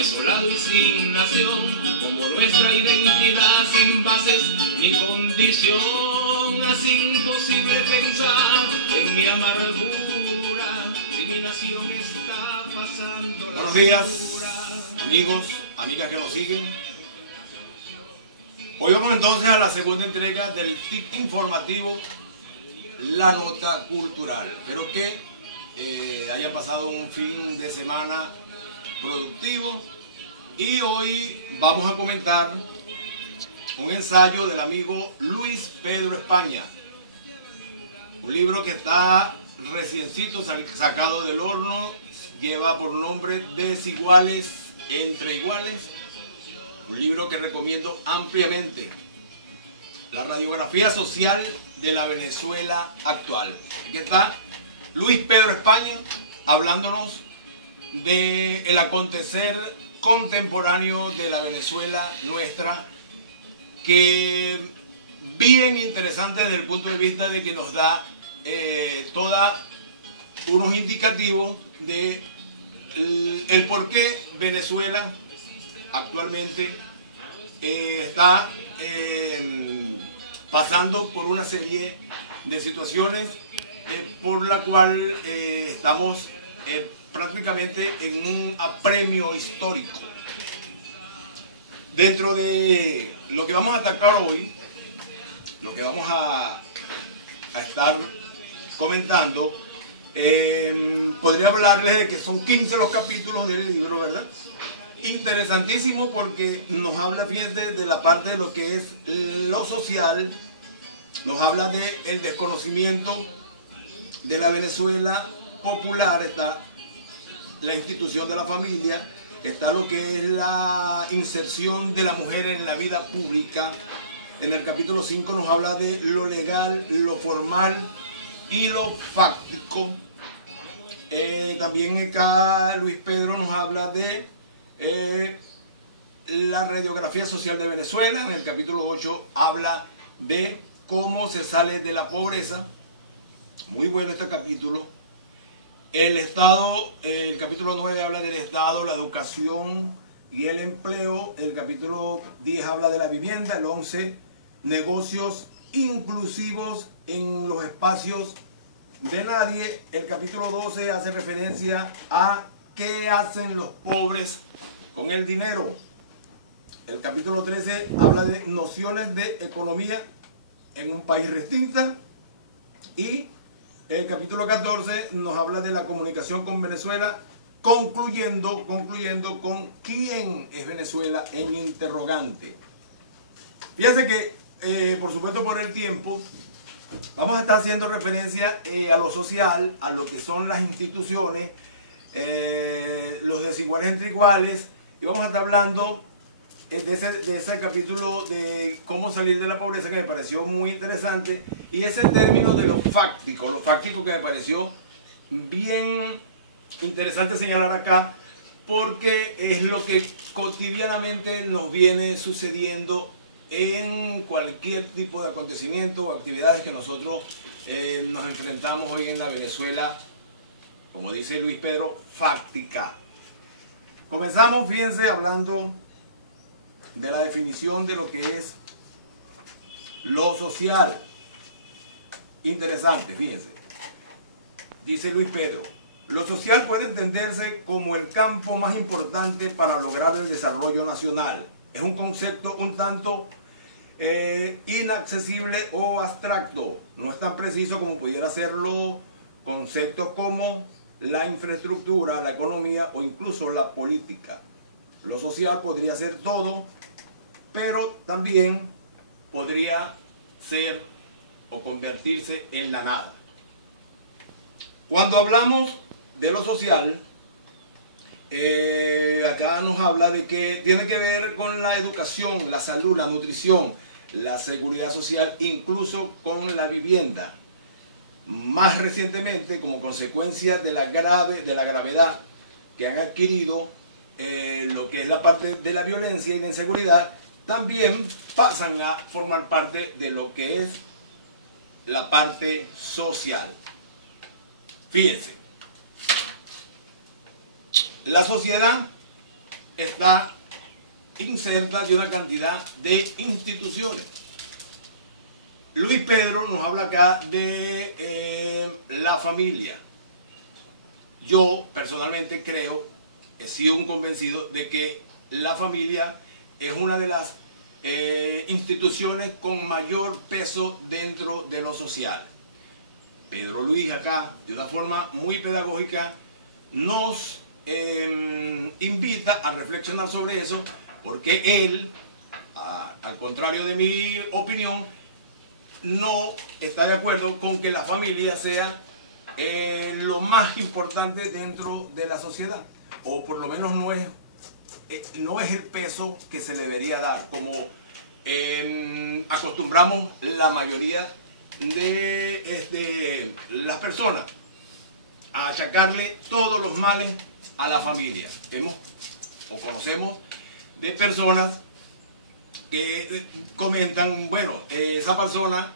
una sola insignación, como nuestra identidad sin bases ni condición. Así imposible pensar en mi amargura, si mi nación está pasando la Buenos días, amigos, amigas que nos siguen. Hoy vamos entonces a la segunda entrega del TIC informativo, la nota cultural. Espero que haya pasado un fin de semana productivo y hoy vamos a comentar un ensayo del amigo Luis Pedro España, un libro que está reciencito sacado del horno, lleva por nombre Desiguales entre Iguales, un libro que recomiendo ampliamente, la radiografía social de la Venezuela actual. Aquí está Luis Pedro España hablándonos del acontecer contemporáneo de la Venezuela nuestra, que bien interesante desde el punto de vista de que nos da unos indicativos de el por qué Venezuela actualmente está pasando por una serie de situaciones por la cual estamos prácticamente en un apremio histórico. Dentro de lo que vamos a atacar hoy, lo que vamos a estar comentando, podría hablarles de que son 15 los capítulos del libro, ¿verdad? Interesantísimo porque nos habla, fíjense, de la parte de lo que es lo social, nos habla del desconocimiento de la Venezuela popular, está la institución de la familia, está lo que es la inserción de la mujer en la vida pública. En el capítulo 5 nos habla de lo legal, lo formal y lo fáctico. También acá Luis Pedro nos habla de la radiografía social de Venezuela. En el capítulo 8 habla de cómo se sale de la pobreza. Muy bueno este capítulo. El Estado, el capítulo 9 habla del Estado, la educación y el empleo. El capítulo 10 habla de la vivienda. El 11, negocios inclusivos en los espacios de nadie. El capítulo 12 hace referencia a qué hacen los pobres con el dinero. El capítulo 13 habla de nociones de economía en un país distinta. Y el capítulo 14 nos habla de la comunicación con Venezuela, concluyendo con quién es Venezuela en interrogante. Fíjense que, por supuesto por el tiempo, vamos a estar haciendo referencia a lo social, a lo que son las instituciones, los desiguales entre iguales, y vamos a estar hablando de ese capítulo de cómo salir de la pobreza, que me pareció muy interesante, y ese término de lo fáctico que me pareció bien interesante señalar acá, porque es lo que cotidianamente nos viene sucediendo en cualquier tipo de acontecimiento o actividades que nosotros nos enfrentamos hoy en la Venezuela, como dice Luis Pedro, fáctica. Comenzamos, fíjense, hablando de la definición de lo que es lo social. Interesante, fíjense. Dice Luis Pedro: lo social puede entenderse como el campo más importante para lograr el desarrollo nacional. Es un concepto un tanto inaccesible o abstracto. No es tan preciso como pudiera serlo conceptos como la infraestructura, la economía o incluso la política. Lo social podría ser todo, pero también podría ser o convertirse en la nada. Cuando hablamos de lo social, acá nos habla de que tiene que ver con la educación, la salud, la nutrición, la seguridad social, incluso con la vivienda. Más recientemente, como consecuencia de la gravedad que han adquirido lo que es la parte de la violencia y de inseguridad, también pasan a formar parte de lo que es la parte social. Fíjense, la sociedad está inserta de una cantidad de instituciones. Luis Pedro nos habla acá de la familia. Yo personalmente creo, he sido un convencido de que la familia es una de las instituciones con mayor peso dentro de lo social. Pedro Luis acá, de una forma muy pedagógica, nos invita a reflexionar sobre eso, porque él, al contrario de mi opinión, no está de acuerdo con que la familia sea lo más importante dentro de la sociedad, o por lo menos no es el peso que se le debería dar, como acostumbramos la mayoría de las personas a achacarle todos los males a la familia. Vemos o conocemos de personas que comentan, bueno, esa persona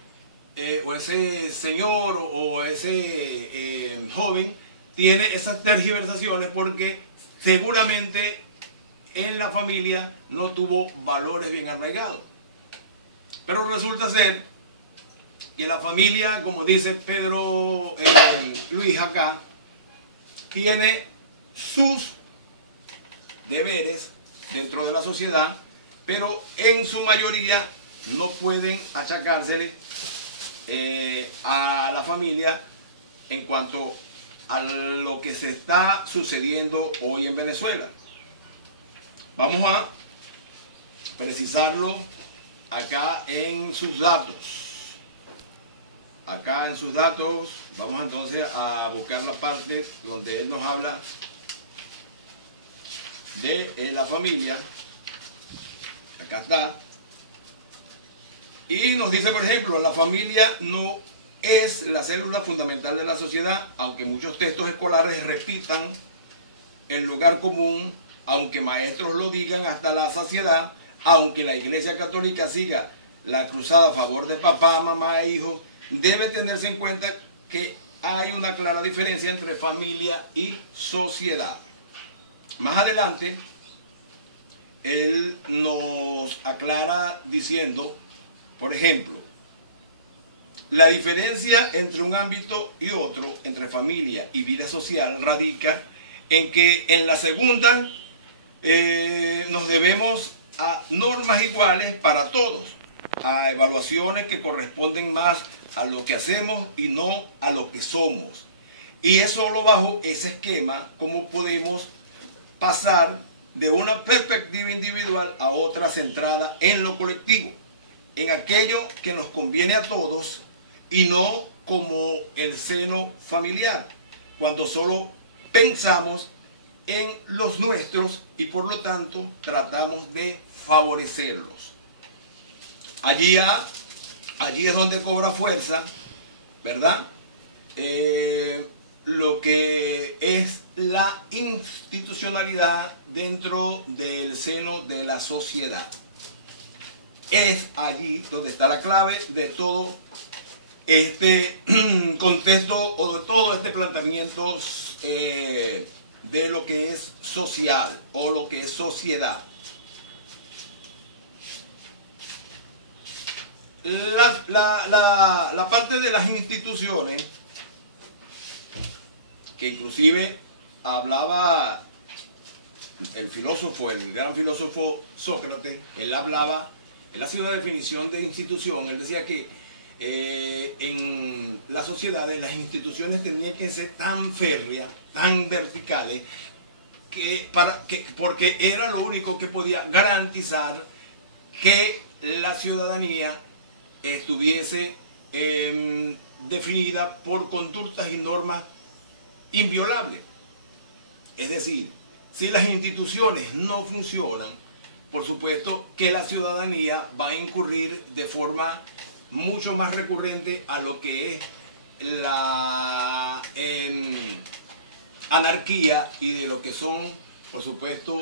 o ese señor o ese joven tiene esas tergiversaciones porque seguramente en la familia no tuvo valores bien arraigados. Pero resulta ser que la familia, como dice Pedro Luis acá, tiene sus deberes dentro de la sociedad, pero en su mayoría no pueden achacársele a la familia en cuanto a lo que se está sucediendo hoy en Venezuela. Vamos a precisarlo acá en sus datos. Acá en sus datos vamos entonces a buscar la parte donde él nos habla de la familia. Acá está. Y nos dice, por ejemplo, la familia no es la célula fundamental de la sociedad, aunque muchos textos escolares repitan el lugar común, aunque maestros lo digan hasta la saciedad, aunque la Iglesia Católica siga la cruzada a favor de papá, mamá e hijos, debe tenerse en cuenta que hay una clara diferencia entre familia y sociedad. Más adelante, él nos aclara diciendo, por ejemplo, la diferencia entre un ámbito y otro, entre familia y vida social, radica en que en la segunda nos debemos a normas iguales para todos, a evaluaciones que corresponden más a lo que hacemos y no a lo que somos. Y es solo bajo ese esquema como podemos pasar de una perspectiva individual a otra centrada en lo colectivo, en aquello que nos conviene a todos y no como el seno familiar, cuando solo pensamos en los nuestros y por lo tanto tratamos de favorecerlos. Allí es donde cobra fuerza, ¿verdad? Lo que es la institucionalidad dentro del seno de la sociedad. Es allí donde está la clave de todo este contexto o de todo este planteamiento de lo que es social o lo que es sociedad. La parte de las instituciones, que inclusive hablaba el gran filósofo Sócrates, él hacía una definición de institución, él decía que en las sociedades las instituciones tenían que ser tan férreas, tan verticales, porque era lo único que podía garantizar que la ciudadanía estuviese definida por conductas y normas inviolables. Es decir, si las instituciones no funcionan, por supuesto que la ciudadanía va a incurrir de forma mucho más recurrente a lo que es la anarquía y de lo que son, por supuesto,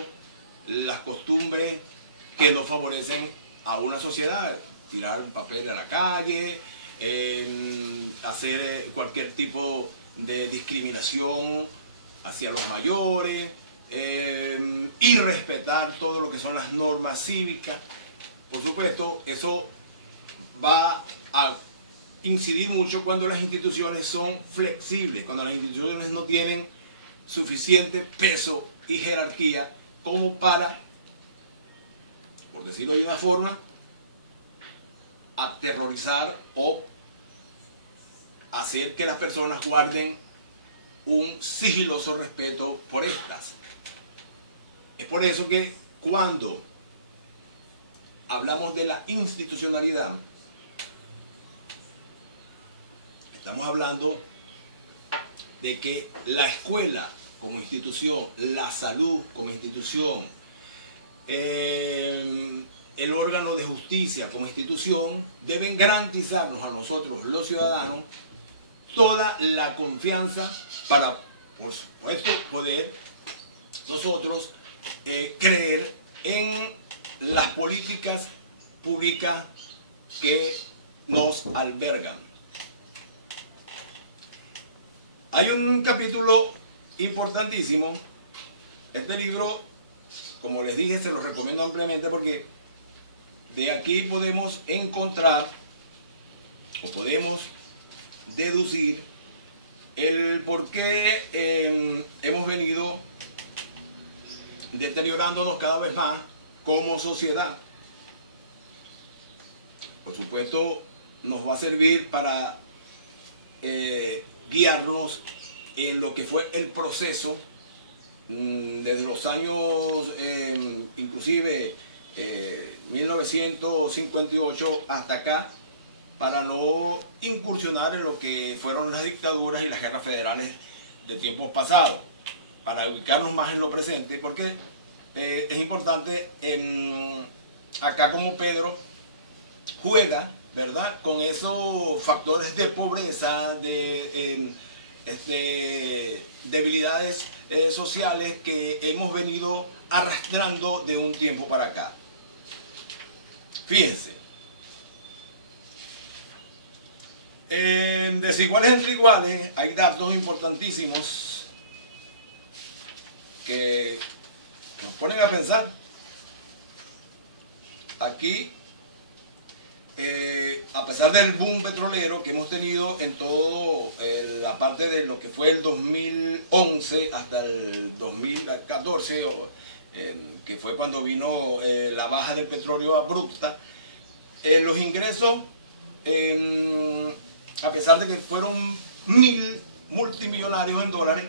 las costumbres que no favorecen a una sociedad. Tirar papel a la calle, hacer cualquier tipo de discriminación hacia los mayores, y respetar todo lo que son las normas cívicas. Por supuesto, eso va a incidir mucho cuando las instituciones son flexibles, cuando las instituciones no tienen suficiente peso y jerarquía como para, por decirlo de una forma, aterrorizar o hacer que las personas guarden un sigiloso respeto por estas. Es por eso que cuando hablamos de la institucionalidad, estamos hablando de que la escuela como institución, la salud como institución, el órgano de justicia como institución deben garantizarnos a nosotros los ciudadanos toda la confianza para, por supuesto, poder nosotros creer en las políticas públicas que nos albergan. Hay un capítulo importantísimo. Este libro, como les dije, se lo recomiendo ampliamente porque de aquí podemos encontrar o podemos deducir el por qué hemos venido deteriorándonos cada vez más como sociedad. Por supuesto, nos va a servir para guiarnos en lo que fue el proceso desde los años, inclusive 1958 hasta acá, para no incursionar en lo que fueron las dictaduras y las guerras federales de tiempos pasados, para ubicarnos más en lo presente, porque es importante, acá como Pedro juega, ¿verdad?, con esos factores de pobreza, de debilidades sociales que hemos venido arrastrando de un tiempo para acá. Fíjense, en Desiguales entre Iguales hay datos importantísimos que nos ponen a pensar. Aquí, a pesar del boom petrolero que hemos tenido en todo la parte de lo que fue el 2011 hasta el 2014, que fue cuando vino la baja del petróleo abrupta, los ingresos, a pesar de que fueron multimillonarios en dólares,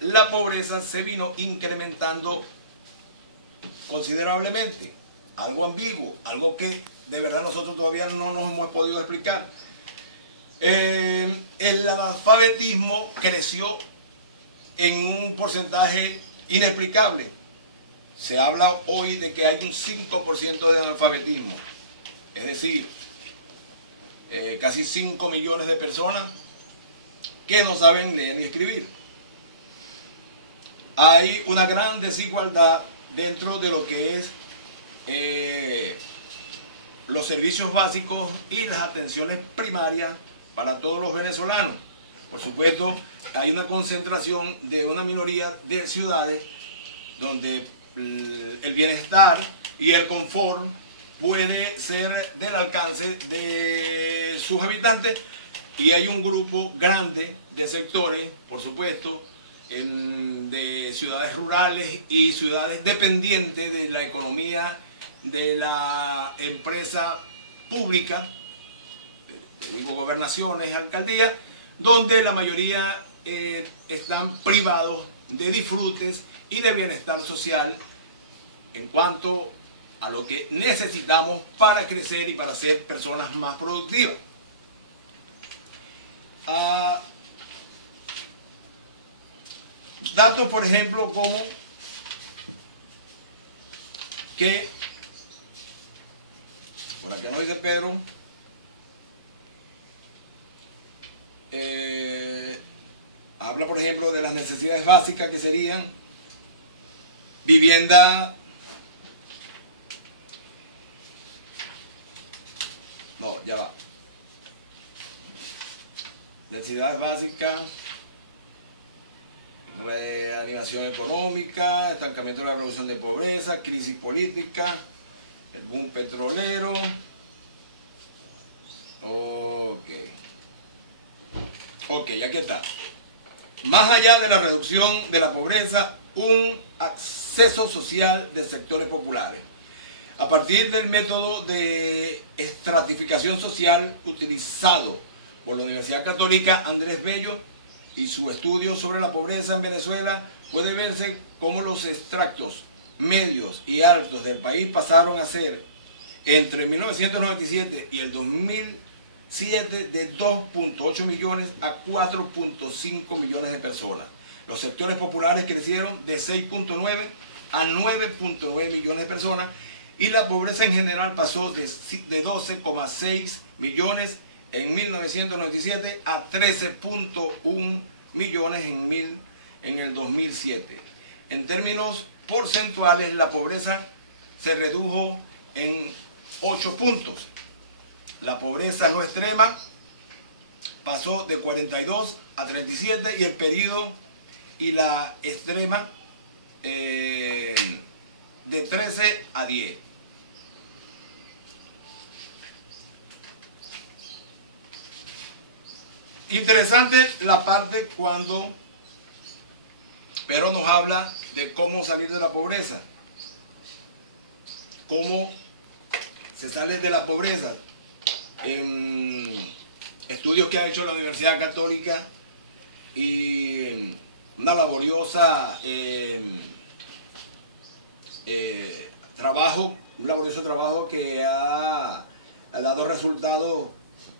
la pobreza se vino incrementando considerablemente. Algo ambiguo, algo que de verdad nosotros todavía no nos hemos podido explicar. El analfabetismo creció en un porcentaje inexplicable. Se habla hoy de que hay un 5% de analfabetismo, es decir, casi 5 millones de personas que no saben leer ni escribir. Hay una gran desigualdad dentro de lo que es los servicios básicos y las atenciones primarias para todos los venezolanos. Por supuesto, hay una concentración de una minoría de ciudades donde el bienestar y el confort puede ser del alcance de sus habitantes, y hay un grupo grande de sectores, por supuesto, de ciudades rurales y ciudades dependientes de la economía de la empresa pública, digo gobernaciones, alcaldías, donde la mayoría están privados de disfrutes y de bienestar social en cuanto a lo que necesitamos para crecer y para ser personas más productivas. Datos, por ejemplo, como que, por acá nos dice Pedro, habla, por ejemplo, de las necesidades básicas que serían vivienda, no, ya va, necesidades básicas, reanimación económica, estancamiento de la reducción de pobreza, crisis política, el boom petrolero. Ok, aquí está. Más allá de la reducción de la pobreza, un acceso social de sectores populares. A partir del método de estratificación social utilizado por la Universidad Católica Andrés Bello y su estudio sobre la pobreza en Venezuela, puede verse cómo los extractos medios y altos del país pasaron a ser, entre 1997 y el 2007, de 2.8 millones a 4.5 millones de personas. Los sectores populares crecieron de 6.9 a 9.9 millones de personas, y la pobreza en general pasó de 12,6 millones en 1997 a 13.1 millones en el 2007. En términos porcentuales, la pobreza se redujo en 8 puntos. La pobreza no extrema pasó de 42 a 37 y el periodo y la extrema de 13 a 10. Interesante la parte cuando Pedro nos habla de cómo salir de la pobreza, cómo se sale de la pobreza. En estudios que ha hecho la Universidad Católica y una laboriosa un laborioso trabajo que ha dado resultados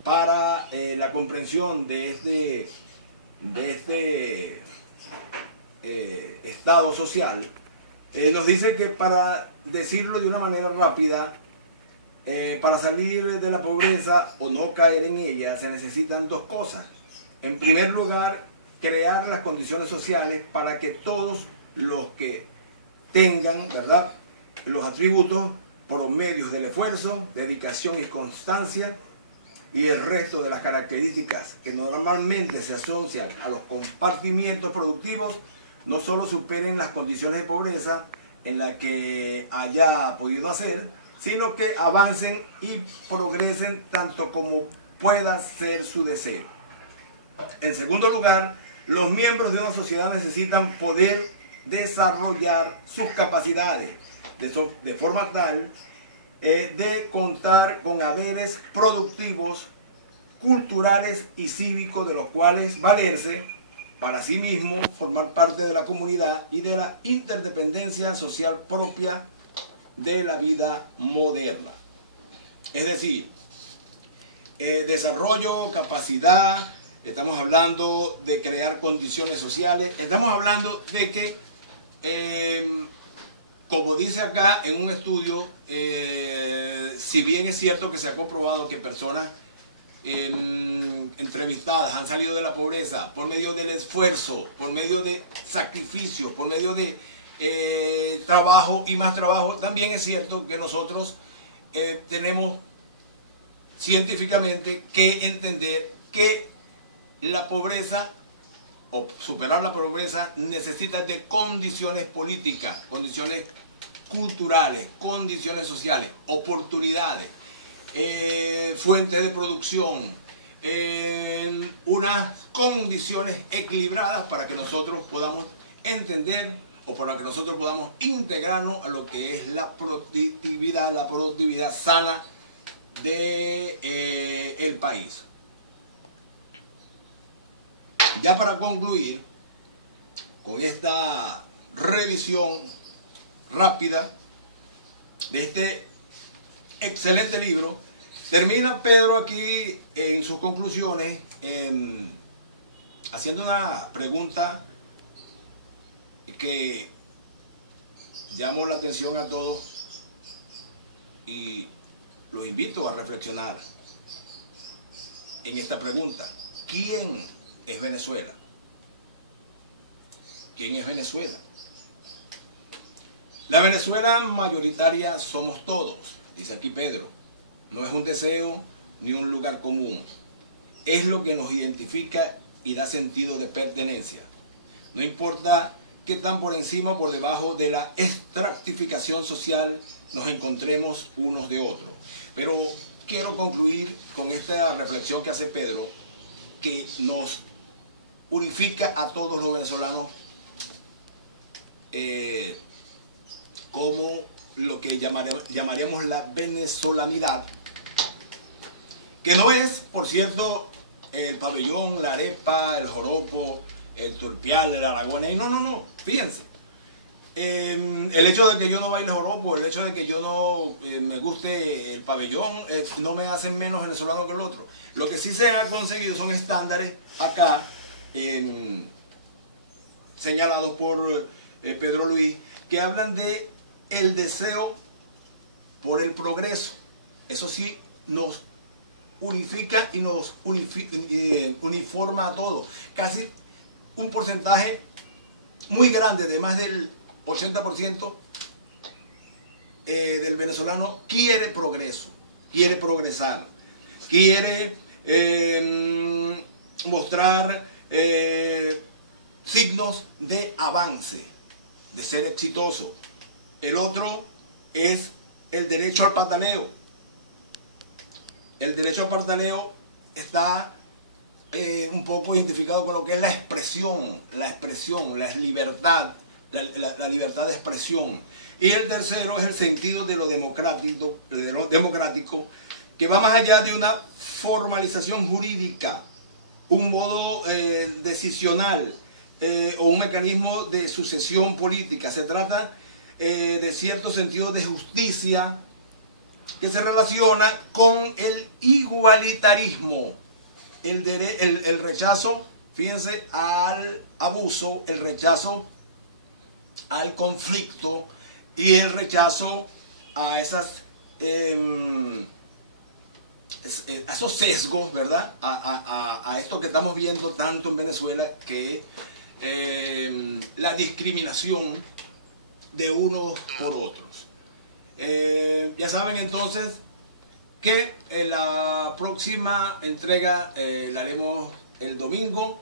para la comprensión de este estado social. Nos dice que, para decirlo de una manera rápida, para salir de la pobreza o no caer en ella se necesitan dos cosas. En primer lugar, crear las condiciones sociales para que todos los que tengan, ¿verdad?, los atributos por medios del esfuerzo, dedicación y constancia, y el resto de las características que normalmente se asocian a los compartimientos productivos, no solo superen las condiciones de pobreza en las que haya podido hacer, sino que avancen y progresen tanto como pueda ser su deseo. En segundo lugar, los miembros de una sociedad necesitan poder desarrollar sus capacidades de forma tal de contar con haberes productivos, culturales y cívicos de los cuales valerse para sí mismo, formar parte de la comunidad y de la interdependencia social propia de la vida moderna. Es decir, desarrollo, capacidad, estamos hablando de crear condiciones sociales, estamos hablando de que, como dice acá en un estudio, si bien es cierto que se ha comprobado que personas entrevistadas han salido de la pobreza por medio del esfuerzo, por medio de sacrificios, por medio de trabajo y más trabajo, también es cierto que nosotros tenemos científicamente que entender que la pobreza, o superar la pobreza, necesita de condiciones políticas, condiciones culturales, condiciones sociales, oportunidades, fuentes de producción, unas condiciones equilibradas para que nosotros podamos entender o para que nosotros podamos integrarnos a lo que es la productividad sana del país. Ya para concluir con esta revisión rápida de este excelente libro, termina Pedro aquí en sus conclusiones haciendo una pregunta que llamó la atención a todos y los invito a reflexionar en esta pregunta. ¿Quién es Venezuela? ¿Quién es Venezuela? La Venezuela mayoritaria somos todos, dice aquí Pedro. No es un deseo ni un lugar común. Es lo que nos identifica y da sentido de pertenencia. No importa qué tan por encima o por debajo de la estratificación social nos encontremos unos de otros. Pero quiero concluir con esta reflexión que hace Pedro, que nos unifica a todos los venezolanos como lo que llamaríamos la venezolanidad, que no es, por cierto, el pabellón, la arepa, el joropo, el turpial, el aragonés, no, fíjense. El hecho de que yo no baile joropo, el hecho de que yo no me guste el pabellón, no me hacen menos venezolano que el otro. Lo que sí se ha conseguido son estándares acá, señalados por Pedro Luis, que hablan de el deseo por el progreso. Eso sí nos unifica y nos uniforma a todos. Casi un porcentaje muy grande, de más del 80% del venezolano quiere progreso, quiere progresar, quiere mostrar signos de avance, de ser exitoso. El otro es el derecho al pataleo. El derecho al pataleo está un poco identificado con lo que es la expresión, la libertad, la libertad de expresión. Y el tercero es el sentido de lo democrático, que va más allá de una formalización jurídica, un modo decisional o un mecanismo de sucesión política. Se trata de cierto sentido de justicia que se relaciona con el igualitarismo, el rechazo, fíjense, al abuso, el rechazo al conflicto y el rechazo a esos sesgos, ¿verdad? A esto que estamos viendo tanto en Venezuela, que la discriminación de unos por otros. Ya saben entonces que la próxima entrega la haremos el domingo.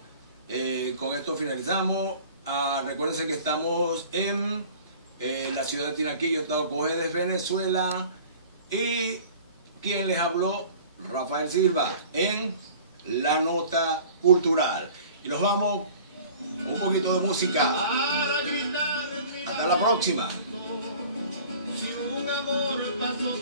Con esto finalizamos. Recuérdense que estamos en la ciudad de Tinaquillo, estado Cojedes, Venezuela, y quien les habló, Rafael Silva, en La Nota Cultural. Y nos vamos, un poquito de música. Hasta la próxima. Si un amor pasó